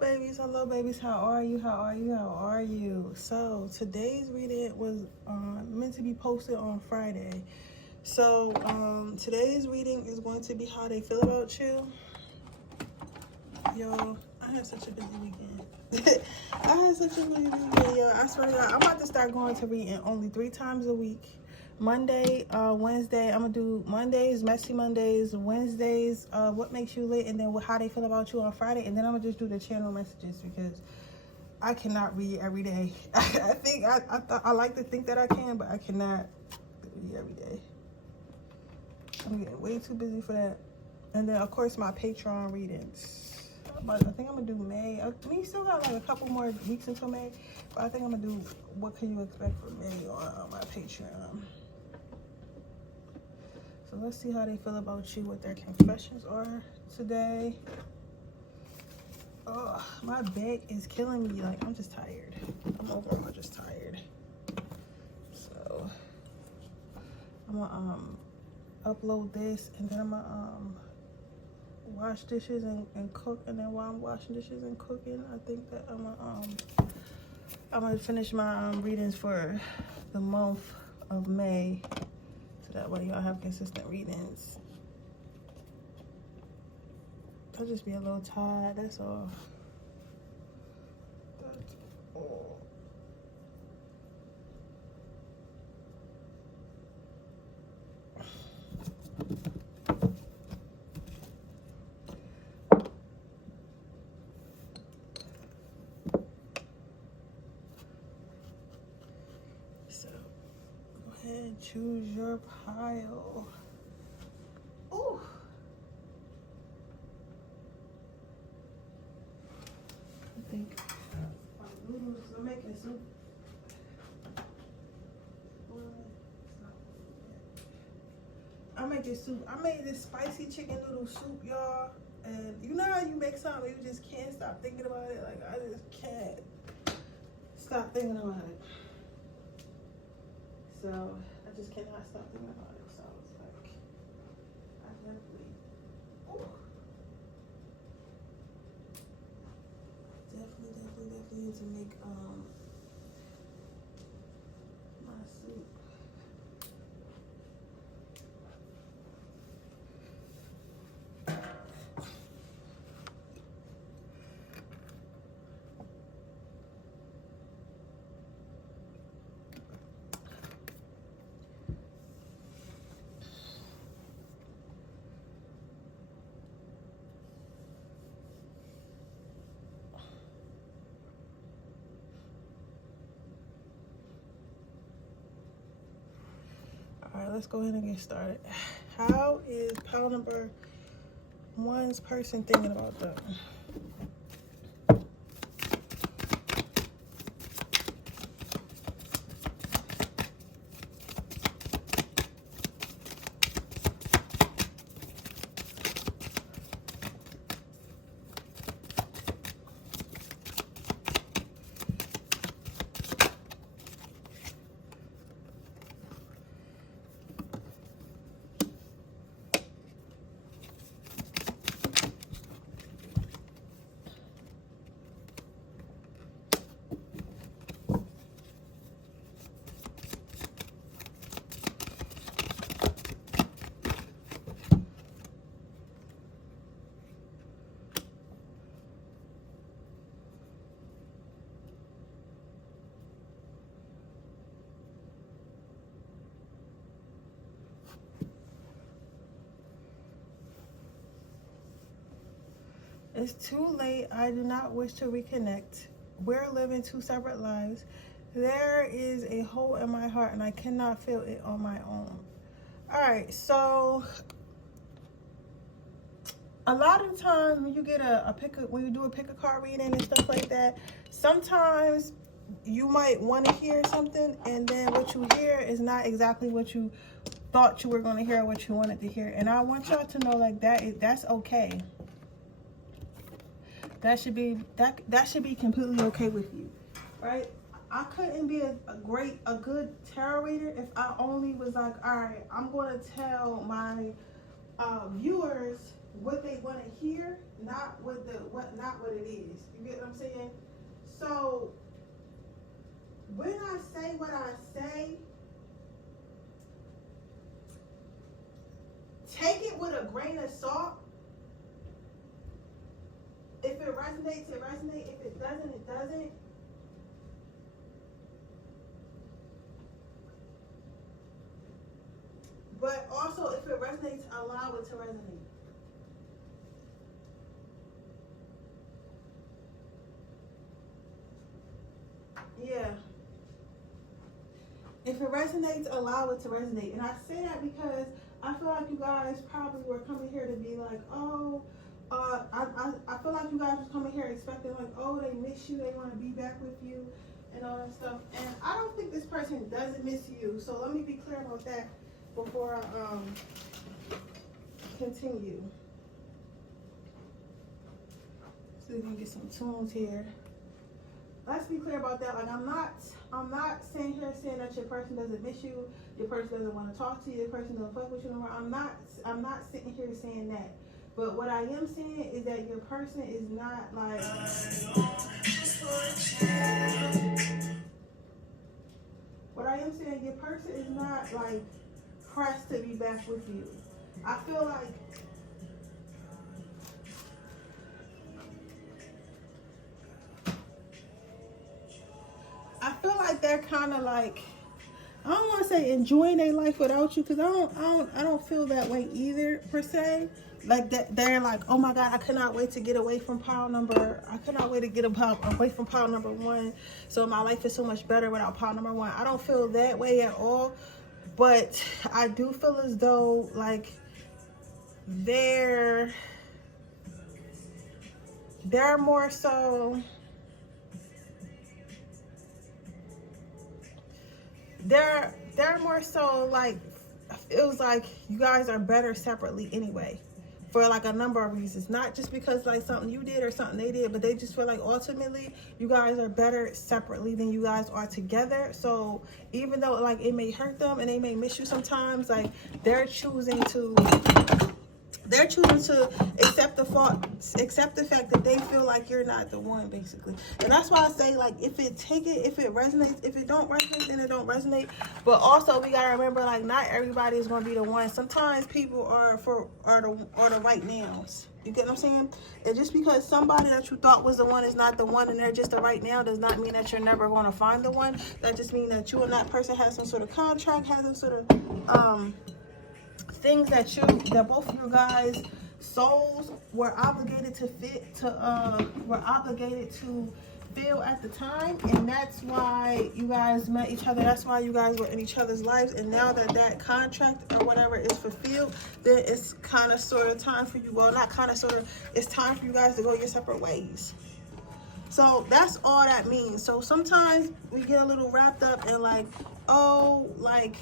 Hello babies, how are you? So today's reading was meant to be posted on Friday. So today's reading is going to be how they feel about you. Yo, I had such a busy weekend. I swear to God, I'm about to start going to reading only 3 times a week. Monday, Wednesday, I'm gonna do Mondays, messy Mondays, Wednesdays, what makes you lit, and then how they feel about you on Friday, and then I'm gonna just do the channel messages because I cannot read every day. I like to think that I can, but I cannot read every day. I'm getting way too busy for that. And then of course my Patreon readings. I think I'm gonna do May. We still got like a couple more weeks until May, but I think I'm gonna do what can you expect from May on my Patreon. So let's see how they feel about you, what their confessions are today. Oh, my back is killing me. Like, I'm just tired. I'm overall just tired. So I'm gonna upload this, and then I'm gonna wash dishes and cook. And then while I'm washing dishes and cooking, I think that I'm gonna finish my readings for the month of May. So that way y'all have consistent readings. I'll just be a little tired, that's all. That's all. So, go ahead and choose your pile. Ooh. I think noodles, I'm making soup. I make this soup. I made this spicy chicken noodle soup, y'all. And you know how you make something, you just can't stop thinking about it? Like, I just can't stop thinking about it. So, I just cannot stop thinking about it. So, it's like, I definitely, definitely need to make my soup. All right, let's go ahead and get started. How is pile number 1's person thinking about them? It's too late. I do not wish to reconnect. We're living 2 separate lives. There is a hole in my heart and I cannot fill it on my own. All right, so a lot of times when you get when you do a pick a card reading and stuff like that, sometimes you might want to hear something, and then what you hear is not exactly what you thought you were going to hear or what you wanted to hear. And I want y'all to know, like, that's okay. That should be completely okay with you, right? I couldn't be a good tarot reader if I only was like, all right, I'm going to tell my viewers what they want to hear not what it is. You get what I'm saying? So when I say what I say, take it with a grain of salt. If it resonates, it resonates. If it doesn't, it doesn't. But also, if it resonates, allow it to resonate. Yeah. If it resonates, allow it to resonate. And I say that because I feel like you guys probably were coming here to be like, oh, I feel like you guys were coming here expecting like, oh, they miss you, they want to be back with you, and all that stuff. And I don't think this person doesn't miss you. So let me be clear about that before I continue. So we can get some tunes here. Let's be clear about that. Like I'm not sitting here saying that your person doesn't miss you, your person doesn't want to talk to you, your person doesn't fuck with you anymore. I'm not sitting here saying that. But what I am saying is that your person is not like your person is not like pressed to be back with you. I feel like they're kind of like, I don't want to say enjoying their life without you, because I don't feel that way either per se. Like that they're like, oh my God, I cannot wait to get away from pile number. I cannot wait to get away from pile number one. So my life is so much better without pile number one. I don't feel that way at all, but I do feel as though like they're more so. They're more so like, it was like you guys are better separately anyway, for like a number of reasons. Not just because like something you did or something they did, but they just feel like ultimately you guys are better separately than you guys are together. So even though like it may hurt them and they may miss you sometimes, like they're choosing to accept the fact that they feel like you're not the one, basically. And that's why I say, like, if it resonates, if it don't resonate, then it don't resonate. But also we gotta remember, like, not everybody is gonna be the one. Sometimes people are the right nows. You get what I'm saying? And just because somebody that you thought was the one is not the one and they're just the right now does not mean that you're never going to find the one. That just means that you and that person has some sort of contract, has some sort of things that both of you guys souls were obligated to feel at the time, and that's why you guys met each other. That's why you guys were in each other's lives. And now that contract or whatever is fulfilled, then it's kind of sort of time for you, well, not kind of sort of, it's time for you guys to go your separate ways. So that's all that means. So sometimes we get a little wrapped up in like, oh, like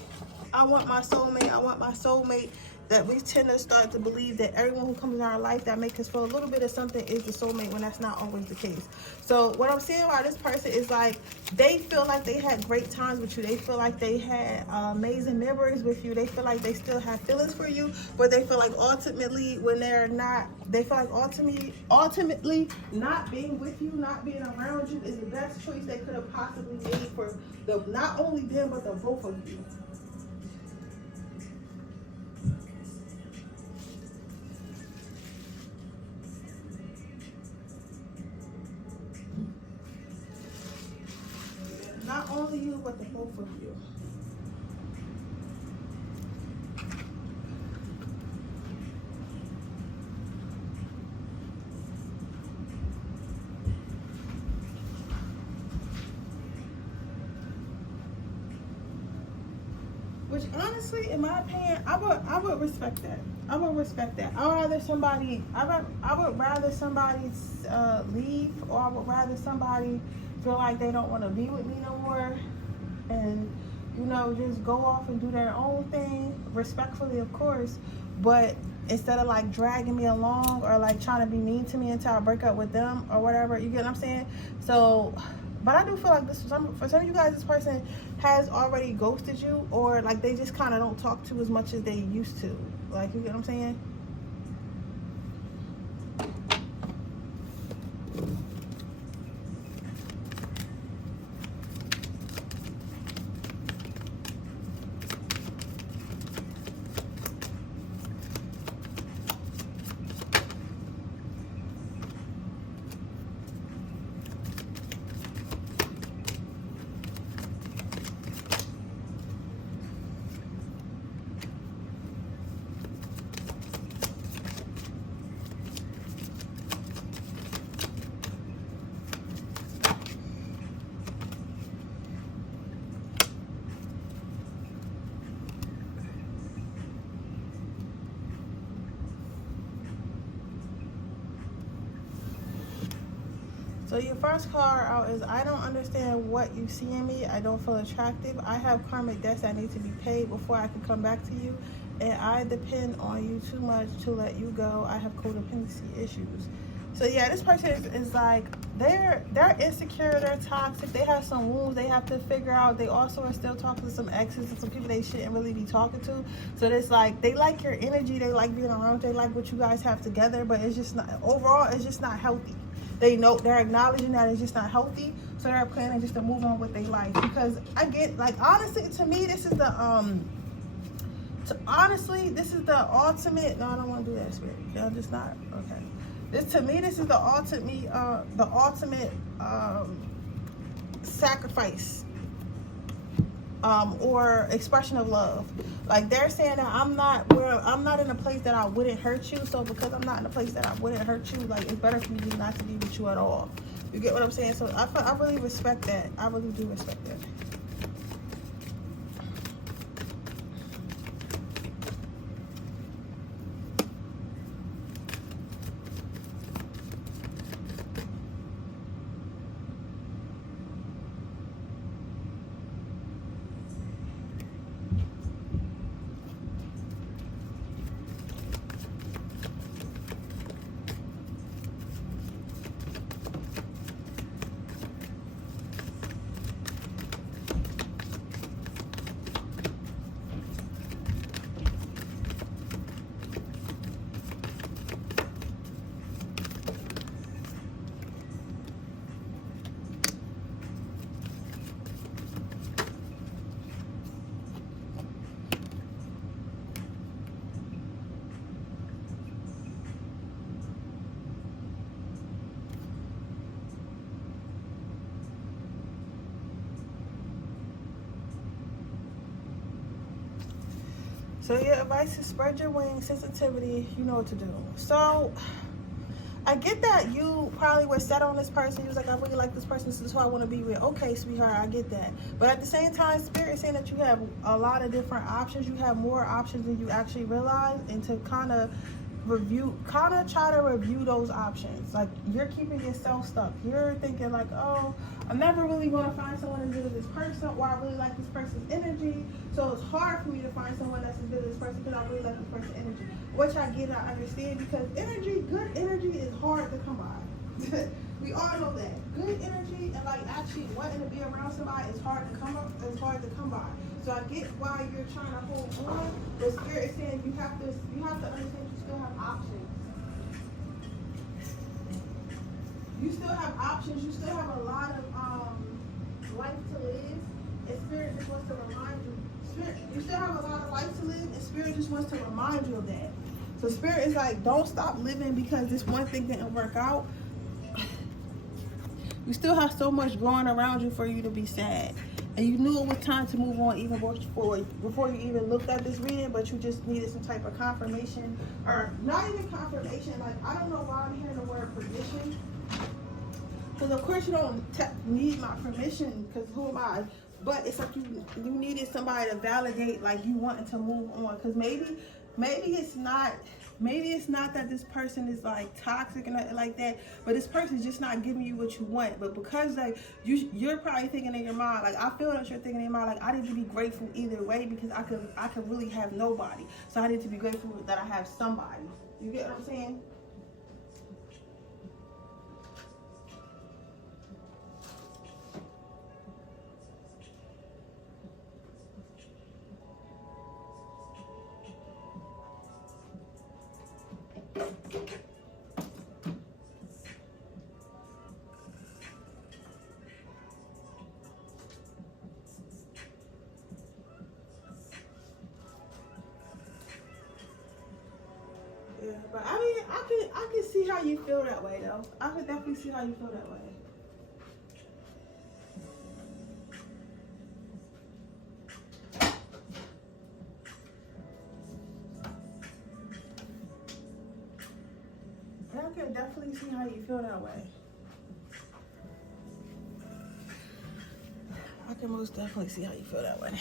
I want my soulmate, that we tend to start to believe that everyone who comes in our life that makes us feel a little bit of something is the soulmate, when that's not always the case. So what I'm saying about this person is like, they feel like they had great times with you. They feel like they had amazing memories with you. They feel like they still have feelings for you, but they feel like ultimately when they're not, they feel like ultimately not being with you, not being around you is the best choice they could have possibly made for not only them, but the both of you. Not only you, but the both of you. Which honestly, in my opinion, I would respect that. I would respect that. I would rather somebody leave, or I would rather somebody feel like they don't want to be with me no more, and just go off and do their own thing, respectfully, of course, but instead of like dragging me along or like trying to be mean to me until I break up with them or whatever. You get what I'm saying? So, but I do feel like for some of you guys, this person has already ghosted you, or like they just kind of don't talk to as much as they used to. Like, you get what I'm saying? So your first card out is, I don't understand what you see in me. I don't feel attractive. I have karmic debts that need to be paid before I can come back to you. And I depend on you too much to let you go. I have codependency issues. So yeah, this person is like, they're insecure, they're toxic, they have some wounds they have to figure out. They also are still talking to some exes and some people they shouldn't really be talking to. So it's like, they like your energy, they like being around, they like what you guys have together, but it's just not, overall, it's just not healthy. They know, they're acknowledging that it's just not healthy, so they're planning just to move on with their life. Because I get, like, honestly, to me, this is the honestly, this is the ultimate. No, I don't want to do that, Spirit. Y'all just not okay. This, to me, this is the ultimate sacrifice or expression of love. Like, they're saying that I'm not in a place that I wouldn't hurt you. So because I'm not in a place that I wouldn't hurt you, like, it's better for me not to be with you at all. You get what I'm saying? So I really respect that. I really do respect that. So your advice is spread your wings, sensitivity, you know what to do. So I get that you probably were set on this person. You was like, I really like this person, this is who I want to be with. Okay, sweetheart, I get that. But at the same time, Spirit is saying that you have a lot of different options. You have more options than you actually realize. And to kind of try to review those options. Like, you're keeping yourself stuck. You're thinking like, oh, I'm never really going to find someone as good as this person, or I really like this person's energy, so it's hard for me to find someone that's as good as this person because I really like this person's energy. Which I get and I understand, because good energy is hard to come by. We all know that. Good energy and like actually wanting to be around somebody is hard to come by. So I get why you're trying to hold on, but Spirit is saying you have to understand you still have options. You still have options. You still have a lot of life to live. And Spirit just wants to remind you. You still have a lot of life to live, and Spirit just wants to remind you of that. So Spirit is like, don't stop living because this one thing didn't work out. You still have so much going around you for you to be sad. And you knew it was time to move on even before you even looked at this reading, but you just needed some type of confirmation. Or not even confirmation, like, I don't know why I'm hearing the word permission. Because of course you don't need my permission, because who am I? But it's like you needed somebody to validate, like, you wanting to move on. Because maybe it's not that this person is like toxic and nothing like that, but this person is just not giving you what you want. But because like you're probably thinking in your mind, like, I feel that you're thinking in your mind, like, I need to be grateful either way, because I could really have nobody. So I need to be grateful that I have somebody. You get what I'm saying? Yeah, but I mean, I can see how you feel that way, though. I could definitely see how you feel that way. I can definitely see how you feel that way. I can most definitely see how you feel that way.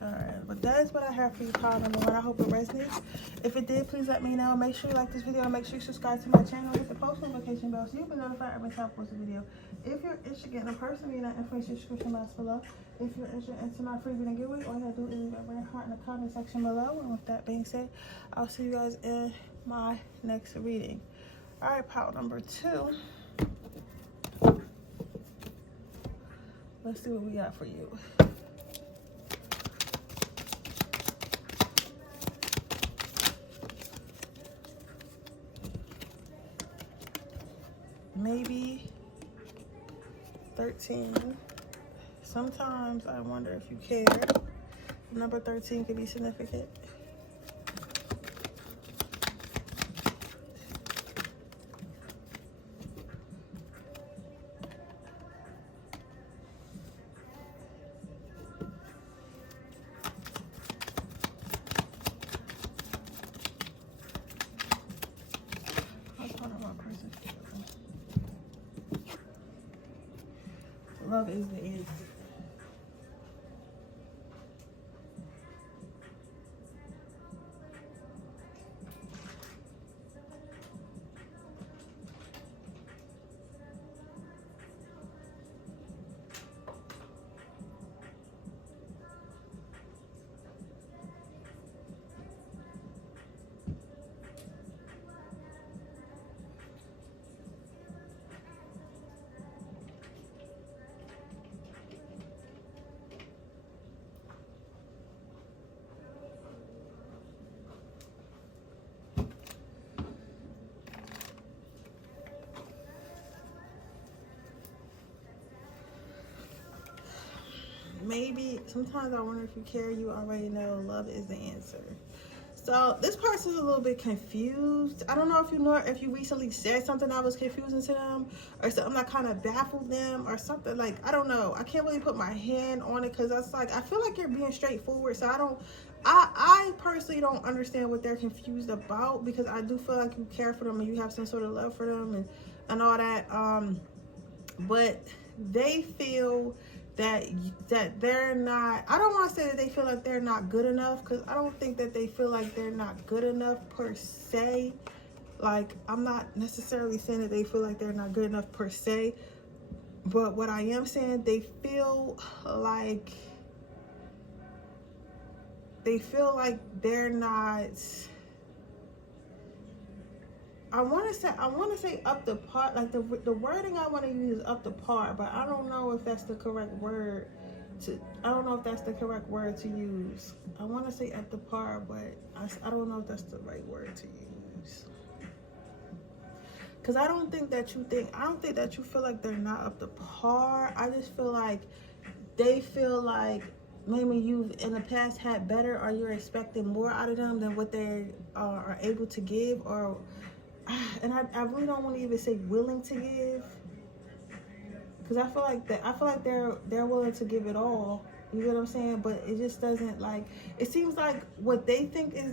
Alright, but that is what I have for you, pile number one. I hope it resonates. If it did, please let me know. Make sure you like this video. Make sure you subscribe to my channel. Hit the post notification bell so you'll be notified every time I post a video. If you're interested in getting a person reading, that information description box below. If you're interested in my free reading giveaway, all you have to do is leave a red heart in the comment section below. And with that being said, I'll see you guys in my next reading. All right, pile number two. Let's see what we got for you. Maybe 13. Sometimes I wonder if you care. Number 13 could be significant. Love is the answer. Maybe sometimes I wonder if you care. You already know love is the answer. So this person's a little bit confused. I don't know if you recently said something that was confusing to them, or something that kind of baffled them, or something. Like, I don't know. I can't really put my hand on it because that's like, I feel like you're being straightforward. So I personally don't understand what they're confused about, because I do feel like you care for them and you have some sort of love for them and all that. But they feel that they're not, I don't want to say that they feel like they're not good enough, because I don't think that they feel like they're not good enough per se. Like, I'm not necessarily saying that they feel like they're not good enough per se, but what I am saying, they feel like they're not, I want to say up to par. Like, the wording I want to use is up to par, but I don't know if that's the correct word to use. I want to say up to par, but I don't know if that's the right word to use. Because I don't think that you feel like they're not up to par. I just feel like they feel like maybe you've in the past had better, or you're expecting more out of them than what they are able to give, and I really don't want to even say willing to give, because I feel like they're willing to give it all. You get what I'm saying? But it just doesn't, like, it seems like what they think is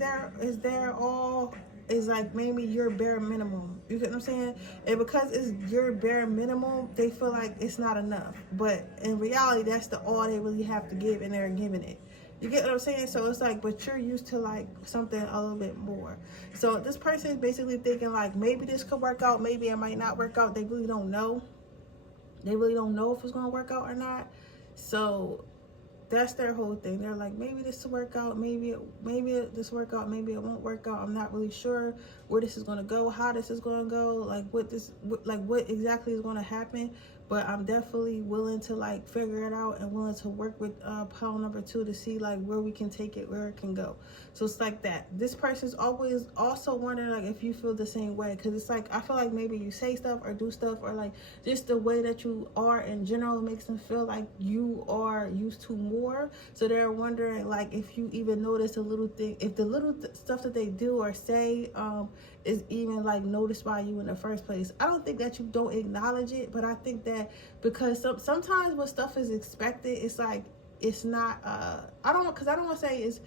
their all is like maybe your bare minimum. You get what I'm saying? And because it's your bare minimum, they feel like it's not enough. But in reality, that's the all they really have to give, and they're giving it. You get what I'm saying? So it's like, but you're used to like something a little bit more. So this person is basically thinking like, maybe this could work out, maybe it might not work out. They really don't know. They really don't know if it's going to work out or not. So that's their whole thing. They're like, maybe this will work out, maybe this will work out, maybe it won't work out. I'm not really sure where this is going to go, how this is going to go, like what exactly is going to happen. But I'm definitely willing to like figure it out, and willing to work with pile number 2 to see like where we can take it, where it can go. So it's like that. This person's always also wondering like if you feel the same way, because it's like, I feel like maybe you say stuff or do stuff, or like just the way that you are in general makes them feel like you are used to more. So they're wondering like if you even notice a little thing, if the little stuff that they do or say is even like noticed by you in the first place. I don't think that you don't acknowledge it, but I think that because sometimes when stuff is expected, it's like, it's not, I don't want to say it's,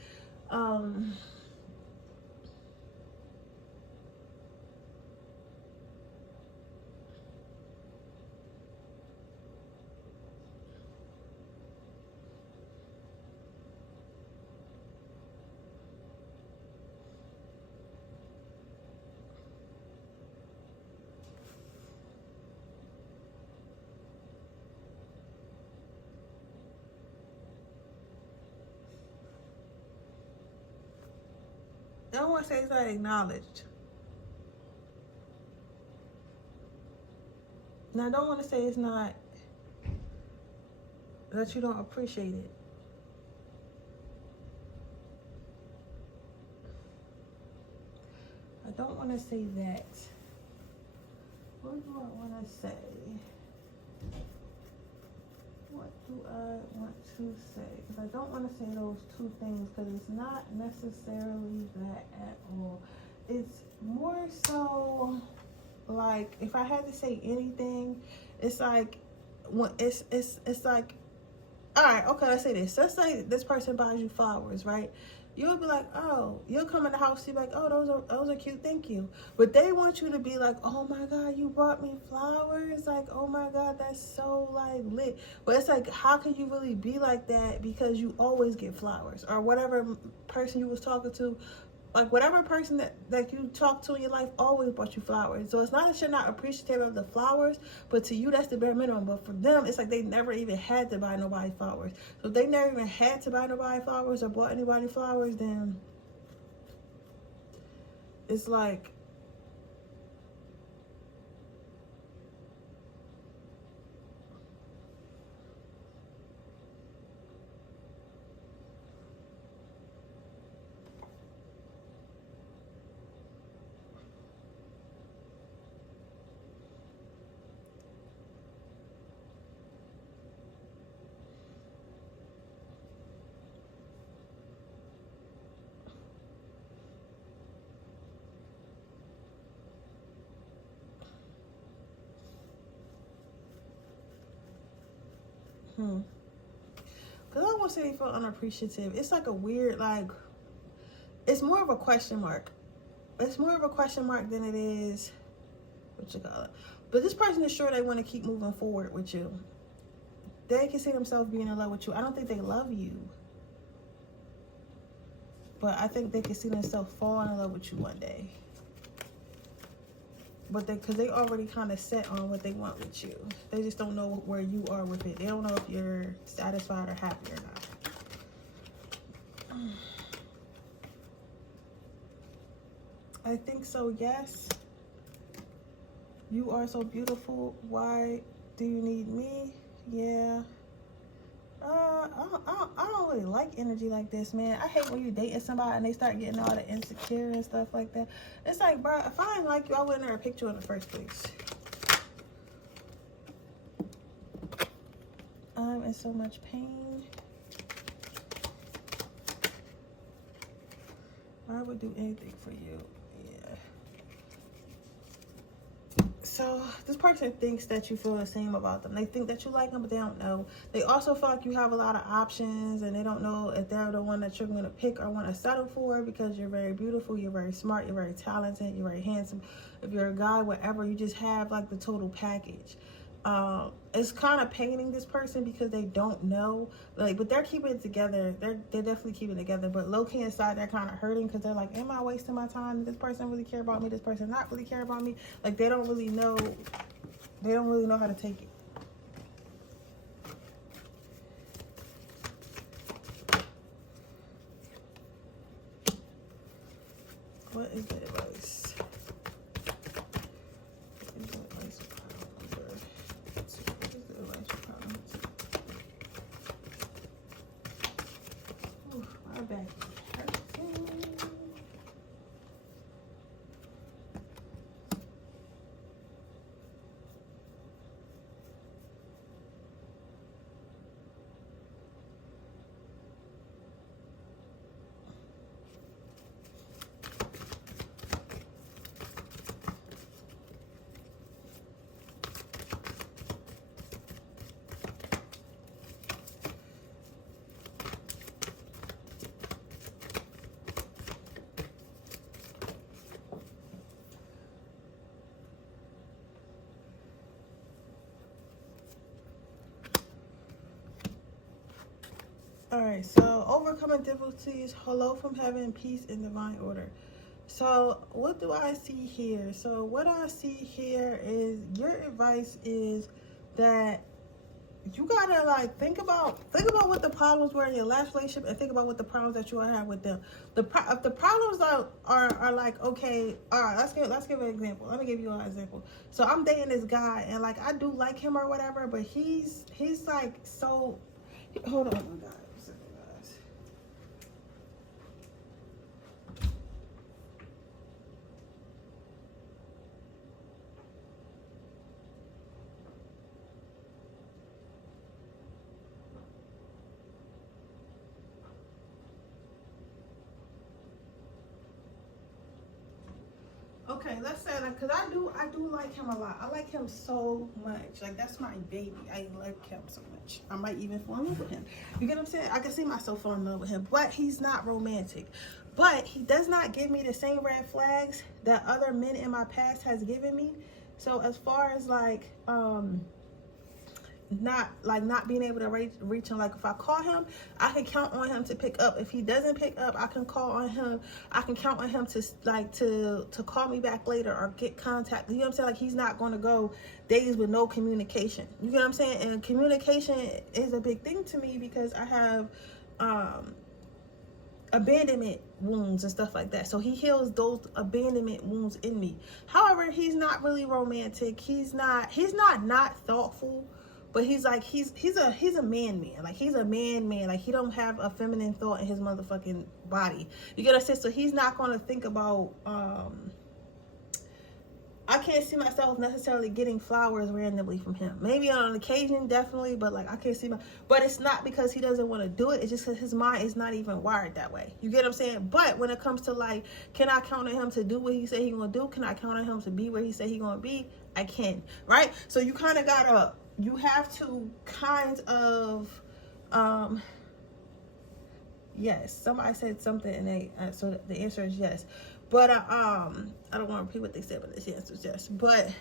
don't want to say it's not acknowledged. Now, I don't want to say it's not, that you don't appreciate it. I don't want to say that. What do I want to say? What do I want to say? Because I don't want to say those two things, because it's not necessarily that at all. It's more so like, if I had to say anything, it's like, when it's like, all right, okay, let's say this. Let's say this person buys you flowers, right? You'll be like, oh, you'll come in the house, you'll be like, oh, those are cute, thank you. But they want you to be like, oh my God, you brought me flowers. Like, oh my God, that's so like lit. But it's like, how can you really be like that? Because you always get flowers, or whatever person you was talking to, like whatever person that you talk to in your life always brought you flowers. So it's not that you're not appreciative of the flowers, but to you, that's the bare minimum. But for them, it's like they never even had to buy nobody flowers. So if they never even had to buy nobody flowers or bought anybody flowers, then it's like, because I don't want to say they feel unappreciative. It's like a weird, like, it's more of a question mark. It's more of a question mark than it is, what you call it. But this person is sure they want to keep moving forward with you. They can see themselves being in love with you. I don't think they love you, but I think they can see themselves falling in love with you one day. But because they already kind of set on what they want with you. They just don't know where you are with it. They don't know if you're satisfied or happy or not. I think so, yes. You are so beautiful. Why do you need me? Yeah. I don't really like energy like this, man. I hate when you dating somebody and they start getting all the insecure and stuff like that. It's like, bro, if I didn't like you, I wouldn't have picked you in the first place. I'm in so much pain. I would do anything for you. Yeah. So this person thinks that you feel the same about them. They think that you like them, but they don't know. They also feel like you have a lot of options, and they don't know if they're the one that you're going to pick or want to settle for, because you're very beautiful, you're very smart, you're very talented, you're very handsome. If you're a guy, whatever, you just have like the total package. It's kind of paining this person because they don't know, like, but they're keeping it together. They're definitely keeping it together, but low-key inside they're kind of hurting, because they're like, am I wasting my time? Does this person really care about me? This person not really care about me? Like, they don't really know how to take it. What is the advice? Back. All right, so overcoming difficulties, hello from heaven, peace and divine order. So what do I see here? So what I see here is your advice is that you gotta like think about what the problems were in your last relationship, and think about what the problems that you have with them. If the problems are like, okay, all right, let's give an example. Let me give you an example. So I'm dating this guy, and like I do like him or whatever, but he's like so. Hold on, guys. Okay, let's say like, cause I do like him a lot. I like him so much. Like that's my baby. I like him so much. I might even fall in love with him. You get what I'm saying? I can see myself falling in love with him, but he's not romantic. But he does not give me the same red flags that other men in my past has given me. So as far as like not being able to reach him, like if I call him, I can count on him to pick up. If he doesn't pick up, I can call on him. I can count on him to like to call me back later or get contact. You know what I'm saying? Like he's not going to go days with no communication. You get what I'm saying? And communication is a big thing to me because I have abandonment wounds and stuff like that. So he heals those abandonment wounds in me. However, he's not really romantic. He's not thoughtful. But he's like he's a man. Like he's a man. Like he don't have a feminine thought in his motherfucking body. You get what I'm saying? So he's not gonna think about I can't see myself necessarily getting flowers randomly from him. Maybe on an occasion, definitely, but like I can't see but it's not because he doesn't want to do it. It's just because his mind is not even wired that way. You get what I'm saying? But when it comes to like, can I count on him to do what he said he gonna do? Can I count on him to be where he said he gonna be? I can, right? So you kind of gotta, you have to kind of, yes, somebody said something and they, so the answer is yes. But I don't want to repeat what they said, but the answer is yes. But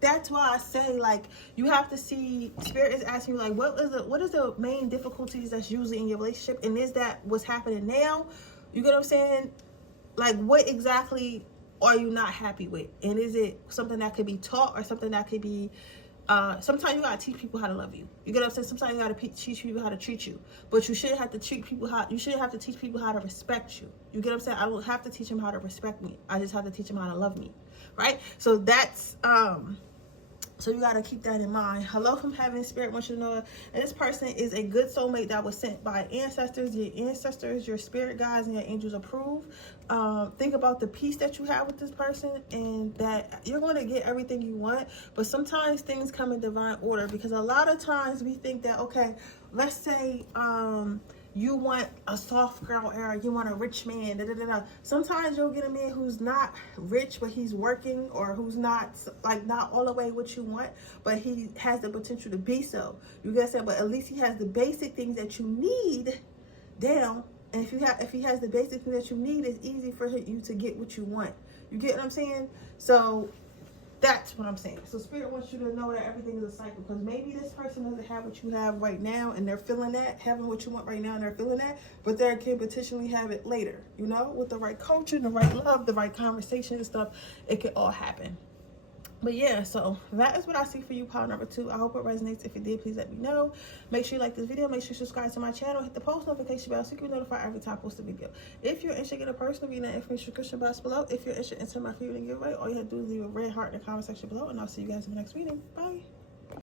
that's why I say, like, you have to see, Spirit is asking you, like, what is the main difficulties that's usually in your relationship? And is that what's happening now? You get what I'm saying? Like, what exactly are you not happy with? And is it something that could be taught or something that could be, sometimes you gotta teach people how to love you. You get what I'm saying? Sometimes you gotta teach people how to treat you. But you shouldn't have to teach people how to respect you. You get what I'm saying? I don't have to teach them how to respect me. I just have to teach them how to love me. Right? So that's, so you got to keep that in mind. Hello from heaven. Spirit wants you to know that this person is a good soulmate that was sent by ancestors. Your ancestors, your spirit guides, and your angels approve. Think about the peace that you have with this person and that you're going to get everything you want. But sometimes things come in divine order, because a lot of times we think that, okay, let's say you want a soft girl era, you want a rich man, da, da, da, da. Sometimes you'll get a man who's not rich, but he's working, or who's not all the way what you want, but he has the potential to be so. You get that? But at least he has the basic things that you need down. And if he has the basic things that you need, it's easy for you to get what you want. You get what I'm saying? So that's what I'm saying. So Spirit wants you to know that everything is a cycle, because maybe this person doesn't have what you have right now and they're feeling that, having what you want right now and they're feeling that, but they can potentially have it later, you know, with the right coaching, the right love, the right conversation and stuff. It can all happen. But yeah, so that is what I see for you, pile number 2. I hope it resonates. If it did, please let me know. Make sure you like this video. Make sure you subscribe to my channel. Hit the post notification bell so you can be notified every time I post a video. If you're interested in a personal reading, information description box below. If you're interested in my free reading giveaway, all you have to do is leave a red heart in the comment section below, and I'll see you guys in the next reading. Bye.